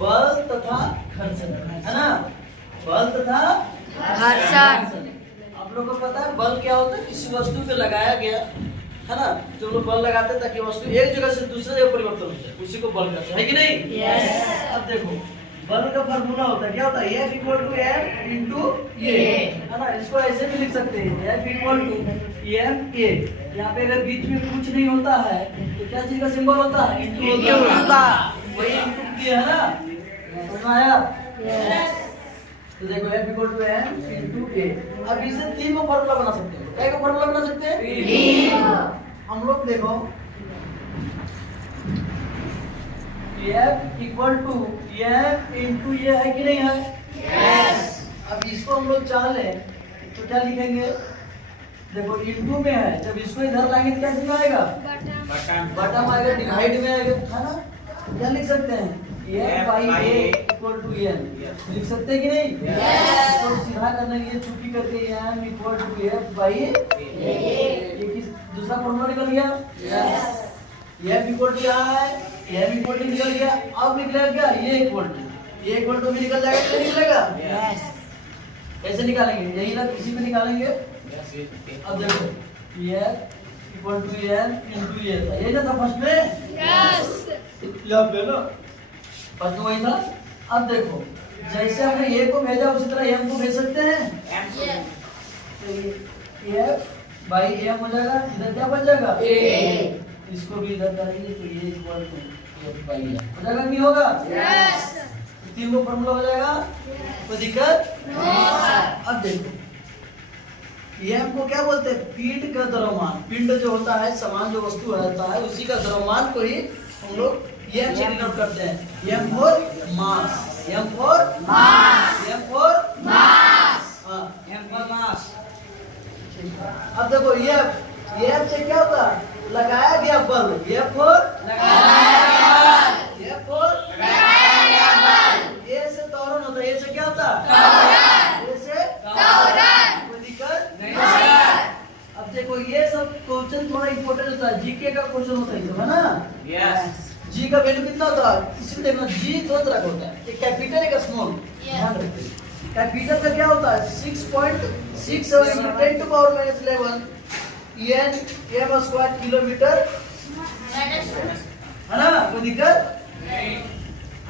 बल तथा घर्षण, है ना, बल तथा घर्षण। आप लोगों को पता है बल क्या होता है? किसी वस्तु पे लगाया गया, है ना, जो लोग बल लगाते हैं ताकि वस्तु एक जगह से दूसरे जगह परिवर्तन हो जाए, उसी को बल कहते हैं, है कि नहीं? यस। अब देखो बल का फार्मूला होता है, क्या होता है? F equal to M into A, है ना, इसको ऐसे भी लिख सकते हैं, F equal to M A. यहाँ पे अगर बीच में कुछ नहीं होता है तो क्या चीज का सिंबल होता है? इंटू होता है, वही इंटू किया है ना, समझ में आया? तो देखो F equal to M into A. अब इसे तीन को फार्मूला बना सकते हैं, क्या का फार्मूला बना सकते हैं? हम लोग देखो F equal to M into ये है कि नहीं है? यस। अब इसको हम लोग चाह लें तो क्या लिखेंगे? देखो इंटू में है, जब इसको इधर लाएंगे तो कैसे में आएगा? बटन आएगा, डिवाइड में आएगा, है ना? क्या लिख सकते हैं? F by A equal to M लिख सकते हैं कि नहीं? यस। तो सीधा करने के लिए चुकी करके M equal to F by A, ये किस दूसरा फॉर्मूला निकल गया? यस। F इक्वल टू क्या है? M इक्वल टू निकल गया। अब निकलेगा क्या? ये इक्वल टू भी निकल जाएगा, क्या निकलेगा? यस। कैसे निकालेंगे? यही ना, किसी में निकालेंगे। अब देखो F equal to M into ये था, यही ना था फर्स्ट में? यस। लब है ना, फर्स्ट में वही था। अब देखो जैसे हमने ए को भेजा उसी तरह एम को भेज सकते हैं। यस। तो ये F बाई एम हो जाएगा, इधर क्या बच जाएगा? ए। इसको भी इधर करेंगे तो ये equal to F by M हो जाएगा, नहीं होगा? यस। तीन को फॉर्मूला हो जाएगा, कोई दिक्कत? No sir. अब देखो एम को क्या बोलते हैं? पिंड का द्रव्यमान। पिंड जो होता है, समान जो वस्तु रहता है, उसी का द्रव्यमान को ही हम लोग एम से डिनोट करते हैं। M for mass, M for mass. M for mass. हाँ, एम फॉर मास। अब देखो एफ से क्या होता है? लगाया गया बल, एफ फॉर लगाया बल। एफ फॉर लगाया गया बल। ए से त्वरण होता है, ए से क्या होता है? त्वरण। ए से त्वरण। कोई दिक्कत नहीं सर। अब देखो ये सब क्वेश्चन थोड़ा इंपॉर्टेंट होता है, जीके का क्वेश्चन होता है, है ना? यस। जी का वैल्यू कितना होता है? इसमें देखना, जी दो तरह का होता है, एक कैपिटल एक स्मॉल। ध्यान रखिए कैपिटल का क्या होता है? 6.67 into 10 to power minus 11 n m square kilometre, है ना? कोई दिक्कत नहीं।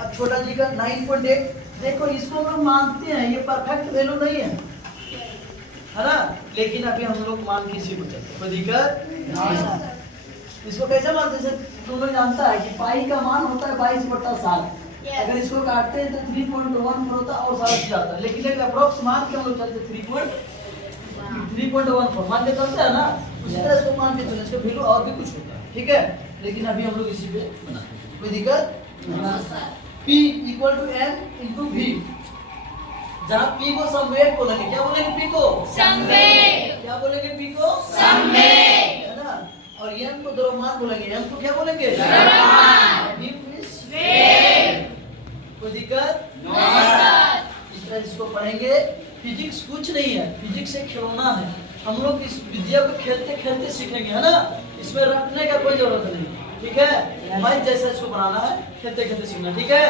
अब छोटा जी का 9.8। देखो इसको हम लोग मानते हैं, ये परफेक्ट वैल्यू नहीं है, है ना, लेकिन अभी हम लोग मान के इसी को चलते हैं, कोई दिक्कत? इसको कैसे मानते हैं? तुम लोग जानता है कि पाई का मान होता है 22/7। अगर इसको काटते हैं तो 3.14 होता है और सारा जाता है, लेकिन एक अप्रोक्स मान के हम लोग चलते 3.14 मान के चलते हैं ना, उसी तरह इसको मान के चलते, इसको वैल्यू और भी कुछ होता है, ठीक है, लेकिन अभी हम लोग इसी पे बनाते हैं, कोई दिक्कत? P equal to m into v। जहाँ P को संवेग बोलेंगे, क्या बोलेंगे? P को संवेग। क्या बोलेंगे? P को संवेग। है ना, और m को द्रव्यमान बोलेंगे, m को क्या बोलेंगे? द्रव्यमान। v प्लस वेग। कोई दिक्कत? No sir. इस तरह इसको पढ़ेंगे। फिजिक्स कुछ नहीं है, फिजिक्स एक खिलौना है, हम लोग इस विद्या को खेलते खेलते सीखेंगे, है ना, इसमें रटने का कोई जरूरत नहीं, ठीक है? मैं जैसा इसको बनाना है खेलते खेलते सीखना, ठीक है?